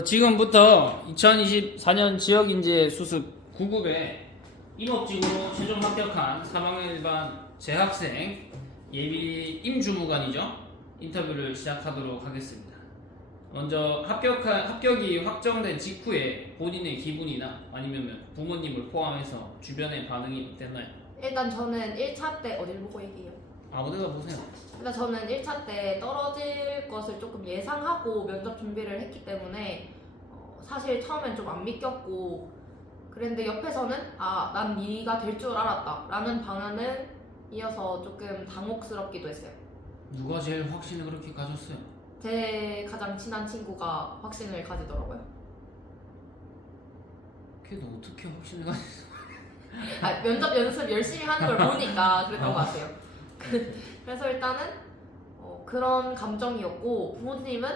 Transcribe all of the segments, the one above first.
지금부터 2024년 지역인재 수습 9급에 임업직으로 최종 합격한 3학년 일반 재학생 예비 임주무관이죠. 인터뷰를 시작하도록 하겠습니다. 먼저 합격이 확정된 직후에 본인의 기분이나 아니면 부모님을 포함해서 주변의 반응이 어땠나요? 일단 저는 1차 때 어딜 보고 얘기해요? 아무데나 보세요. 일단 저는 1차 때 떨어질 것을 조금 예상하고 면접 준비를 했기 때문에 사실 처음엔 좀 안 믿겼고 그랬는데 옆에서는 난 네가 될 줄 알았다 라는 방안을 이어서 조금 당혹스럽기도 했어요. 누가 제일 확신을 그렇게 가졌어요? 제 가장 친한 친구가 확신을 가지더라고요. 걔도 어떻게 확신을 가졌어? 면접 연습 열심히 하는 걸 보니까 그랬던 것 같아요. 그래서 일단은 그런 감정이었고 부모님은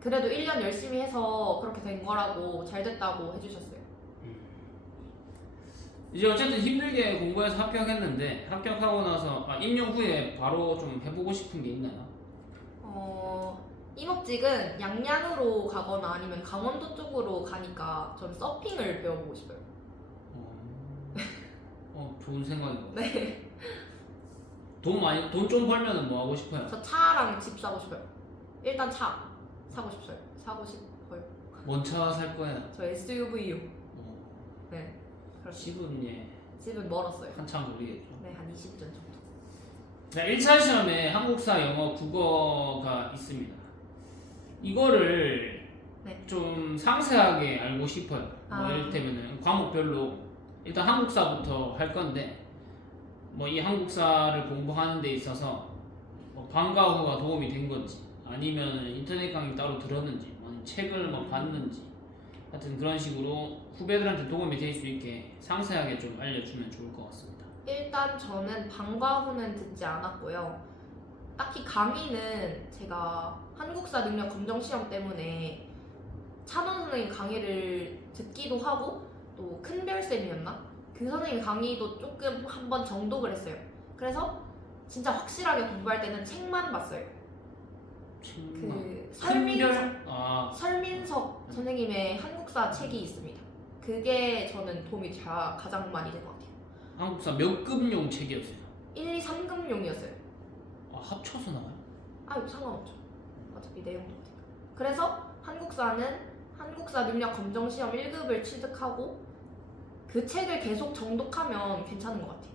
그래도 1년 열심히 해서 그렇게 된 거라고 잘 됐다고 해주셨어요. 이제 어쨌든 힘들게 공부해서 합격했는데 합격하고 나서 임용 후에 바로 좀 해보고 싶은 게 있나요? 임업직은 양양으로 가거나 아니면 강원도 쪽으로 가니까 전 서핑을 배워보고 싶어요. 좋은 생각인 것 같아요. 네. 돈 좀 벌면은 뭐 하고 싶어요? 저 차랑 집 사고 싶어요. 일단 차 사고 싶어요. 뭔 차 살 거야? 저 SUV요. 네. 집은 집은 멀었어요. 한참 걸리겠죠. 네, 한 20년 정도. 자, 1차 시험에 한국사, 영어, 국어가 있습니다. 이거를 네. 좀 상세하게 알고 싶어요. 뭐 이를테면은 과목별로 일단 한국사부터 할 건데 뭐 이 한국사를 공부하는 데 있어서 뭐 방과 후가 도움이 된 건지 아니면 인터넷 강의 따로 들었는지 아니면 책을 뭐 봤는지 하여튼 그런 식으로 후배들한테 도움이 될 수 있게 상세하게 좀 알려주면 좋을 것 같습니다. 일단 저는 방과 후는 듣지 않았고요. 딱히 강의는 제가 한국사 능력 검정 시험 때문에 찬원 선생님 강의를 듣기도 하고 또 큰별쌤이었나? 그 선생님 강의도 조금 한 번 정독을 했어요. 그래서 진짜 확실하게 공부할 때는 책만 봤어요. 그 설민석 선생님의 한국사 책이 있습니다. 그게 저는 도움이 가장 많이 된 것 같아요. 한국사 몇 급용 책이었어요? 1, 2, 3급용이었어요. 합쳐서 나와요? 상관없죠. 어차피 내용도 같으니까. 그래서 한국사는 한국사 능력 검정 시험 1급을 취득하고 그 책을 계속 정독하면 괜찮은 것 같아요.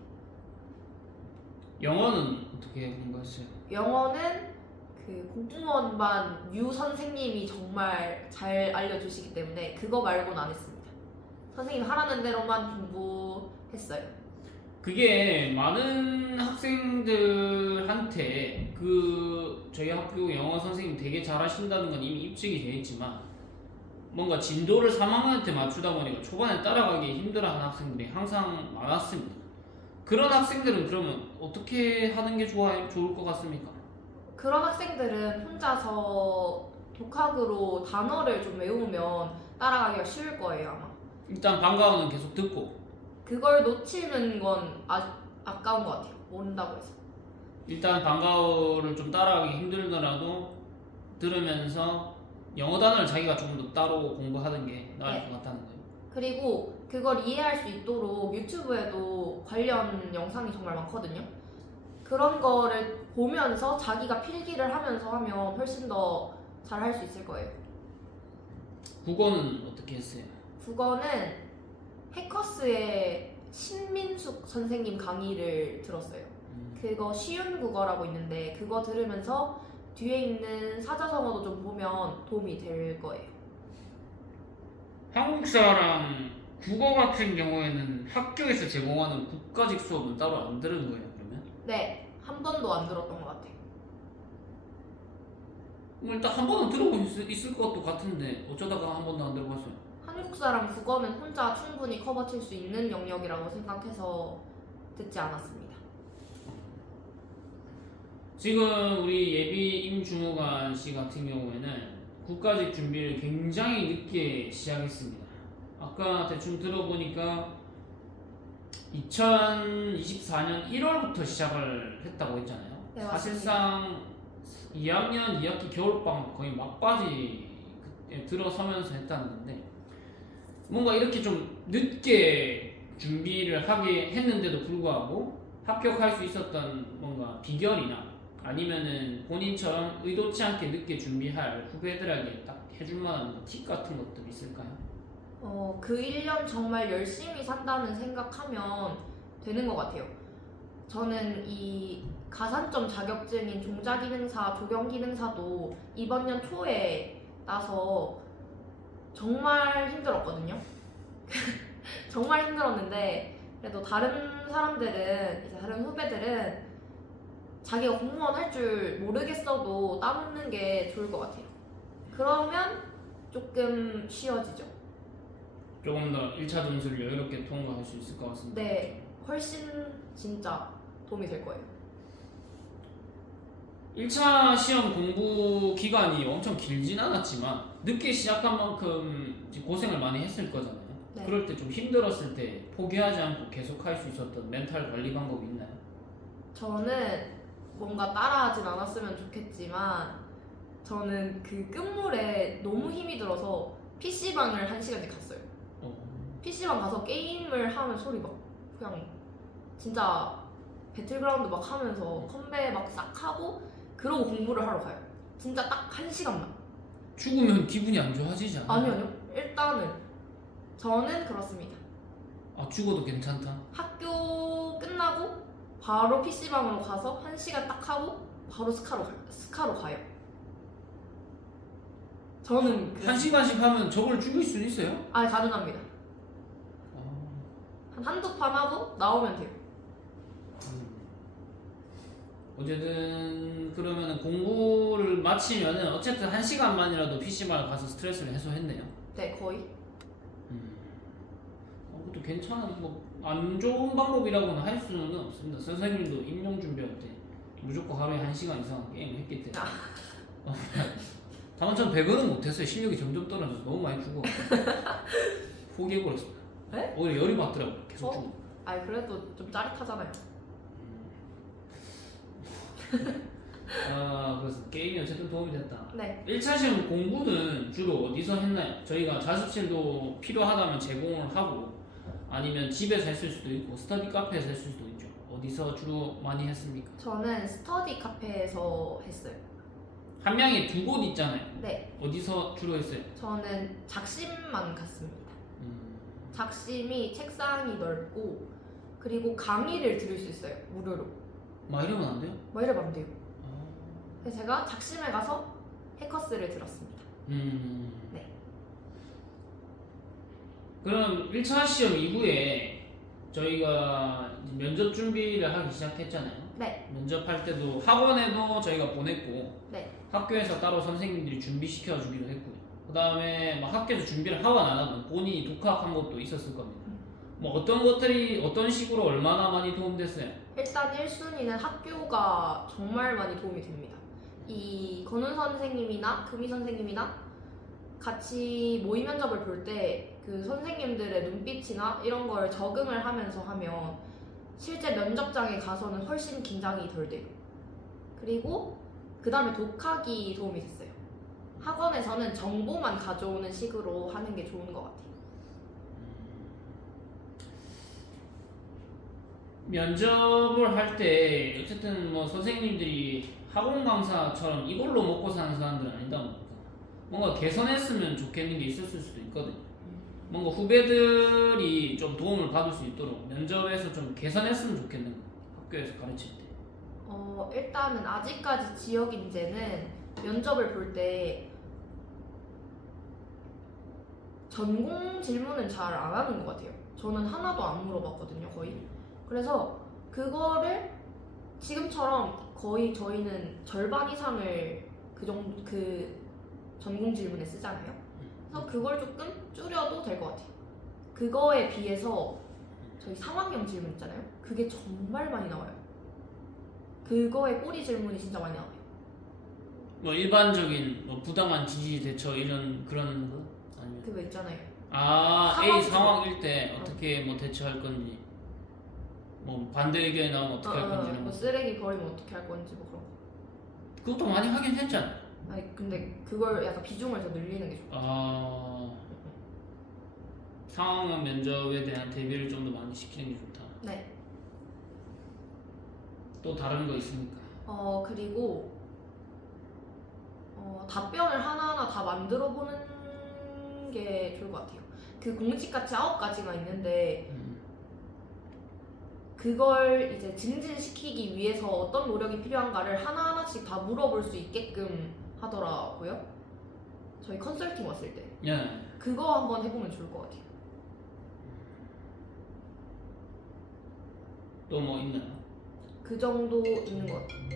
영어는 어떻게 공부했어요? 영어는 그 공중원반 유 선생님이 정말 잘 알려주시기 때문에 그거 말고는 안 했습니다. 선생님 하라는 대로만 공부했어요. 그게 많은 학생들한테 저희 학교 영어 선생님 되게 잘하신다는 건 이미 입증이 되어 있지만 뭔가 진도를 3학년 때 맞추다 보니까 초반에 따라가기 힘들어하는 학생들이 항상 많았습니다. 그런 학생들은 그러면 어떻게 하는 게 좋을 것 같습니까? 그런 학생들은 혼자서 독학으로 단어를 좀 외우면 따라가기가 쉬울 거예요, 아마. 일단 방과후는 계속 듣고 그걸 놓치는 건 아까운 것 같아요. 모른다고 해서. 일단 방과후를 좀 따라가기 힘들더라도 들으면서 영어 단어를 자기가 좀 더 따로 공부하는 게 나을 것 같다는 거예요. 그리고 그걸 이해할 수 있도록 유튜브에도 관련 영상이 정말 많거든요. 그런 거를 보면서 자기가 필기를 하면서 하면 훨씬 더 잘 할 수 있을 거예요. 국어는 어떻게 했어요? 국어는 해커스의 신민숙 선생님 강의를 들었어요. 그거 쉬운 국어라고 있는데 그거 들으면서 뒤에 있는 사자성어도 좀 보면 도움이 될 거예요. 한국사랑 국어 같은 경우에는 학교에서 제공하는 국가직 수업은 따로 안 들은 거예요, 그러면? 네, 한 번도 안 들었던 것 같아요. 일단 한 번은 들어본 있을 것도 같은데 어쩌다가 한 번도 안 들어봤어요? 한국사랑 국어는 혼자 충분히 커버칠 수 있는 영역이라고 생각해서 듣지 않았습니다. 지금 우리 예비 임주무관 씨 같은 경우에는 국가직 준비를 굉장히 늦게 시작했습니다. 아까 대충 들어보니까 2024년 1월부터 시작을 했다고 했잖아요. 네, 맞습니다. 사실상 2학년 2학기 겨울방학 거의 막바지 들어서면서 했다는 건데 뭔가 이렇게 좀 늦게 준비를 하게 했는데도 불구하고 합격할 수 있었던 뭔가 비결이나 아니면은 본인처럼 의도치 않게 늦게 준비할 후배들에게 딱 해줄 만한 팁 같은 것들 있을까요? 그 1년 정말 열심히 산다는 생각하면 되는 것 같아요. 저는 이 가산점 자격증인 종자기능사, 조경기능사도 이번 년 초에 나서 정말 힘들었거든요. 정말 힘들었는데 그래도 다른 사람들은 이제 다른 후배들은 자기가 공무원 할 줄 모르겠어도 따놓는 게 좋을 것 같아요. 그러면 조금 쉬워지죠. 조금 더 1차 점수를 여유롭게 통과할 수 있을 것 같습니다. 네, 훨씬 진짜 도움이 될 거예요. 1차 시험 공부 기간이 엄청 길진 않았지만 늦게 시작한 만큼 이제 고생을 많이 했을 거잖아요. 네. 그럴 때 좀 힘들었을 때 포기하지 않고 계속할 수 있었던 멘탈 관리 방법이 있나요? 저는 뭔가 따라하진 않았으면 좋겠지만 저는 그 끝물에 너무 힘이 들어서 PC방을 1시간씩 갔어요. PC방 가서 게임을 하면 소리 막 그냥 진짜 배틀그라운드 막 하면서 컴배 막 싹 하고 그러고 공부를 하러 가요. 진짜 딱 1시간만. 죽으면 기분이 안 좋아지지 않아요? 아니요. 일단은 저는 그렇습니다. 아, 죽어도 괜찮다? 학교 끝나고 바로 PC방으로 가서 1시간 딱 하고 바로 스카로 가요. 저는 그래요. 1시간씩 하면 저걸 죽일 수 있어요? 아, 가능합니다. 아, 한두 판 하고 나오면 돼요. 어쨌든 그러면 공부를 마치면은 어쨌든 1시간만이라도 PC방을 가서 스트레스를 해소했네요. 네, 거의. 그것도 괜찮은 안 좋은 방법이라고는 할 수는 없습니다. 선생님도 임용 준비할 때 무조건 하루에 1시간 이상 게임을 했기 때문에. 다만 전 100원은 못했어요. 실력이 점점 떨어져서 너무 많이 죽어. 포기해버렸습니다. 네? 오히려 열이 받더라고요. 계속 죽어. 아니, 그래도 좀 짜릿하잖아요. 그래서 게임이 어쨌든 도움이 됐다. 네. 1차 시험 공부는 주로 어디서 했나요? 저희가 자습실도 필요하다면 제공을 하고 아니면 집에서 했을 수도 있고 스터디 카페에서 했을 수도 있죠. 어디서 주로 많이 했습니까? 저는 스터디 카페에서 했어요. 한 명에 2곳 있잖아요. 네. 어디서 주로 했어요? 저는 작심만 갔습니다. 작심이 책상이 넓고 그리고 강의를 들을 수 있어요. 무료로. 막 이러면 안 돼요? 뭐 이러면 안 돼요. 그래서 제가 작심에 가서 해커스를 들었습니다. 네. 그럼 1차 시험 이후에 저희가 이제 면접 준비를 하기 시작했잖아요. 네. 면접할 때도 학원에도 저희가 보냈고 네. 학교에서 따로 선생님들이 준비시켜 주기도 했고요. 그 다음에 막 학교에서 준비를 하거나 안 하건 본인이 독학한 것도 있었을 겁니다. 뭐 어떤 것들이 어떤 식으로 얼마나 많이 도움됐어요? 일단 1순위는 학교가 정말 많이 도움이 됩니다. 이 건훈 선생님이나 금희 선생님이나 같이 모의 면접을 볼 때 그 선생님들의 눈빛이나 이런 걸 적응을 하면서 하면 실제 면접장에 가서는 훨씬 긴장이 덜 돼요. 그리고 그 다음에 독학이 도움이 됐어요. 학원에서는 정보만 가져오는 식으로 하는 게 좋은 것 같아요. 면접을 할 때 어쨌든 뭐 선생님들이 학원 강사처럼 이걸로 먹고 사는 사람들은 아니다 보니까 뭔가 개선했으면 좋겠는 게 있었을 수도 있거든요. 뭔가 후배들이 좀 도움을 받을 수 있도록 면접에서 좀 개선했으면 좋겠는 거 학교에서 가르칠 때. 일단은 아직까지 지역 인재는 면접을 볼 때 전공 질문은 잘 안 하는 것 같아요. 저는 하나도 안 물어봤거든요, 거의. 그래서 그거를 지금처럼 거의 저희는 절반 이상을 그 전공 질문에 쓰잖아요. 그래서 그걸 조금 줄여도 될 것 같아요. 그거에 비해서 저희 상황형 질문 있잖아요. 그게 정말 많이 나와요. 그거에 꼬리 질문이 진짜 많이 나와요. 뭐 일반적인 뭐 부당한 지지 대처 이런 그런 거 아니면 그거 있잖아요. A 상황일 때 어떻게 뭐 대처할 건지 뭐 반대 의견이 나오면 어떻게 할 건지 이런 뭐 거. 쓰레기 버리면 어떻게 할 건지 뭐 그런 거. 그것도 많이 하긴 했잖아요. 아니 근데 그걸 약간 비중을 더 늘리는 게 좋아요. 상황형 면접에 대한 대비를 좀 더 많이 시키는 게 좋다. 네. 또 다른 거 있습니까? 그리고 답변을 하나하나 다 만들어 보는 게 좋을 것 같아요. 그 공식같이 9가지가 있는데 그걸 이제 증진시키기 위해서 어떤 노력이 필요한가를 하나하나씩 다 물어볼 수 있게끔 하더라고요. 저희 컨설팅 왔을 때 예. 그거 한번 해보면 좋을 것 같아요. 또 뭐 있나요? 그 정도 있는 것 같아요.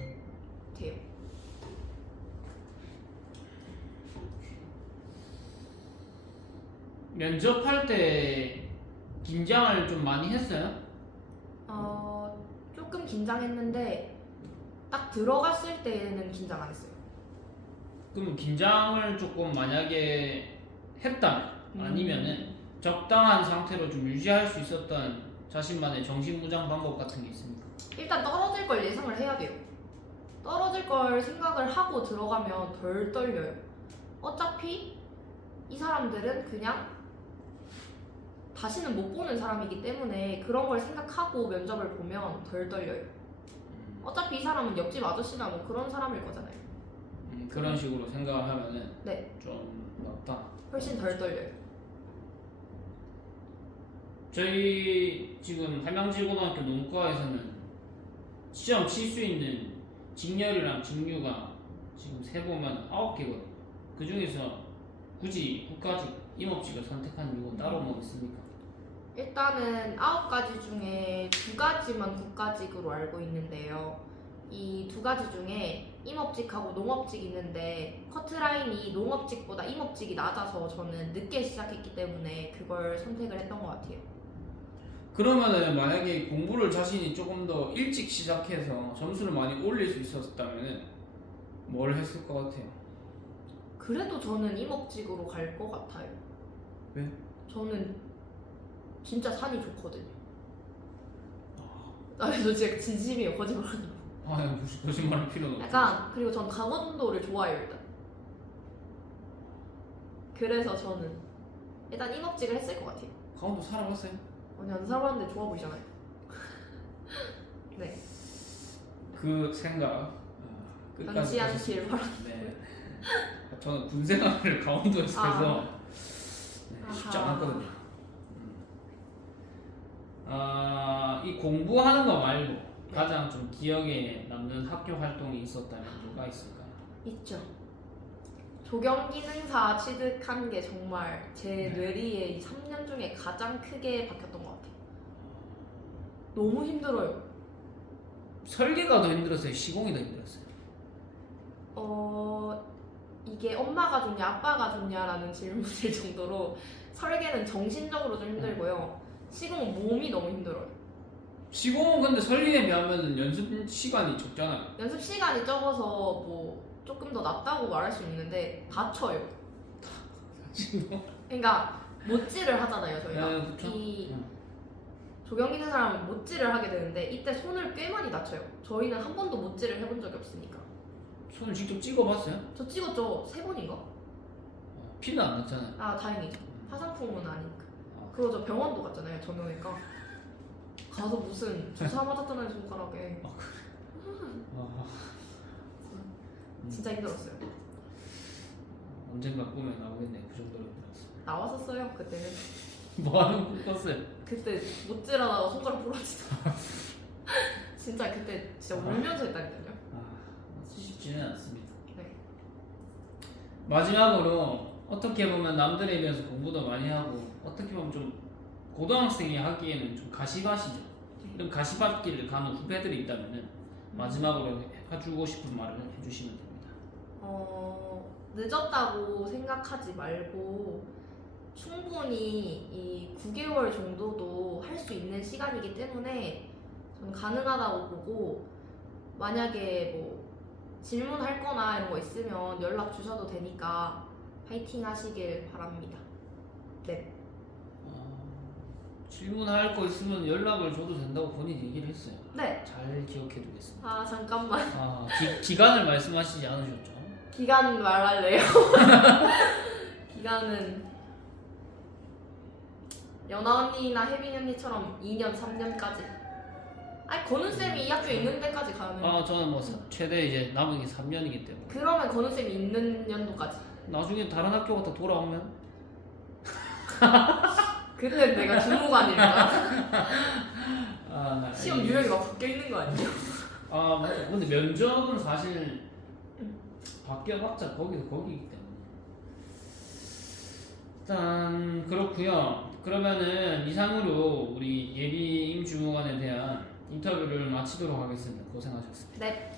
면접할 때 긴장을 좀 많이 했어요? 조금 긴장했는데 딱 들어갔을 때는 긴장 안 했어요. 그럼 긴장을 조금 만약에 했다면 아니면은 적당한 상태로 좀 유지할 수 있었던 자신만의 정신무장 방법 같은 게 있습니까? 일단 떨어질 걸 예상을 해야 돼요. 떨어질 걸 생각을 하고 들어가면 덜 떨려요. 어차피 이 사람들은 그냥 다시는 못 보는 사람이기 때문에 그런 걸 생각하고 면접을 보면 덜 떨려요. 어차피 이 사람은 옆집 아저씨나 뭐 그런 사람일 거잖아요. 그런 식으로 생각을 하면은 네. 좀 낫다. 훨씬 덜 떨려요. 저희 지금 한양지고등학교 농과에서는 시험 칠 수 있는 직렬이랑 직류가 지금 세보면 9개거든요. 그 중에서 굳이 국가직 임업직을 선택한 이유가 따로 뭐 있습니까? 일단은 9가지 중에 2가지만 국가직으로 알고 있는데요. 이 2가지 중에 임업직하고 농업직이 있는데 커트라인이 농업직보다 임업직이 낮아서 저는 늦게 시작했기 때문에 그걸 선택을 했던 것 같아요. 그러면은 만약에 공부를 자신이 조금 더 일찍 시작해서 점수를 많이 올릴 수 있었다면 뭘 했을 것 같아요? 그래도 저는 임업직으로 갈 것 같아요. 왜? 저는 진짜 산이 좋거든요. 그래서 진짜 진심이에요. 거짓말 안 하고. 무슨 거짓말할 필요는 없죠. 약간 그리고 전 강원도를 좋아해요 일단. 그래서 저는 일단 임업직을 했을 것 같아요. 강원도 살아봤어요? 아니 안 살아봤는데 좋아 보이잖아요. 네. 그 생각 끝까지 변치 하셨습니다. 않길 바랍니다. 네. 저는 군 생활을 강원도에서 해서 쉽지 아하. 않았거든요. 이 공부하는 거 말고 가장 좀 기억에 남는 학교 활동이 있었다면 뭐가 있을까요? 있죠. 조경기능사 취득한 게 정말 제 뇌리에 이 3년 중에 가장 크게 박혔던 것 같아요. 너무 힘들어요. 설계가 더 힘들었어요? 시공이 더 힘들었어요? 이게 엄마가 좋냐 아빠가 좋냐라는 질문일 정도로 설계는 정신적으로 좀 힘들고요. 시공은 몸이 너무 힘들어요. 시공은 근데 설계에 비하면 연습 시간이 적잖아요. 연습 시간이 적어서 뭐 조금 더 낫다고 말할 수 있는데 다쳐요. 그러니까 못질을 하잖아요 저희가. 네, 그쵸. 이 조경기능 사람은 못질을 하게 되는데 이때 손을 꽤 많이 다쳐요. 저희는 한 번도 못질을 해본 적이 없으니까. 손을 직접 찍어봤어요? 저 찍었죠? 3번인가? 피는 안 났잖아요. 아 다행이죠. 화상풍은 아니니까. 그리고 저 병원도 갔잖아요 정형외과. 가서 무슨 주사 맞았잖아요 손가락에. 진짜 힘들었어요. 언젠가 꿈에 나오겠네. 그 정도로 힘들었어. 나왔었어요 그때는. 뭐하는 꿈 꿨어요? 그때 못질하다가 손가락 부러지다. 진짜 그때 진짜 울면서 했다니까요. 쉽지는 않습니다. 네. 마지막으로 어떻게 보면 남들에 비해서 공부도 많이 하고 어떻게 보면 좀 고등학생이 하기에는 좀 가시밭이죠. 이런 가시밭길을 가는 후배들이 있다면 마지막으로 해주고 싶은 말을 해주시면 됩니다. 늦었다고 생각하지 말고 충분히 이 9개월 정도도 할 수 있는 시간이기 때문에 저는 가능하다고 보고 만약에 뭐 질문할 거나 이런 거 있으면 연락 주셔도 되니까 파이팅 하시길 바랍니다. 네. 질문할 거 있으면 연락을 줘도 된다고 본인이 얘기를 했어요. 네. 잘 기억해 두겠습니다. 아 잠깐만. 기간을 말씀하시지 않으셨죠? 기간 말할래요? 기간은 연아 언니나 혜빈 언니처럼 2년, 3년까지. 아니 건우 쌤이 이 학교에 있는 데까지 가면. 아 저는 뭐 최대 이제 남은 게 3년이기 때문에 그러면 건우 쌤이 있는 연도까지. 나중에 다른 학교 갔다 돌아오면 그때 내가 주무관일까? 아, 시험 유형이 막 바뀌어 있는 거 아니에요? 아 맞아. 근데 면접은 사실 바뀌어봤자 거기서 거기이기 때문에 일단 그렇고요. 그러면은 이상으로 우리 예비 임주무관에 대한 인터뷰를 마치도록 하겠습니다. 고생하셨습니다. 네.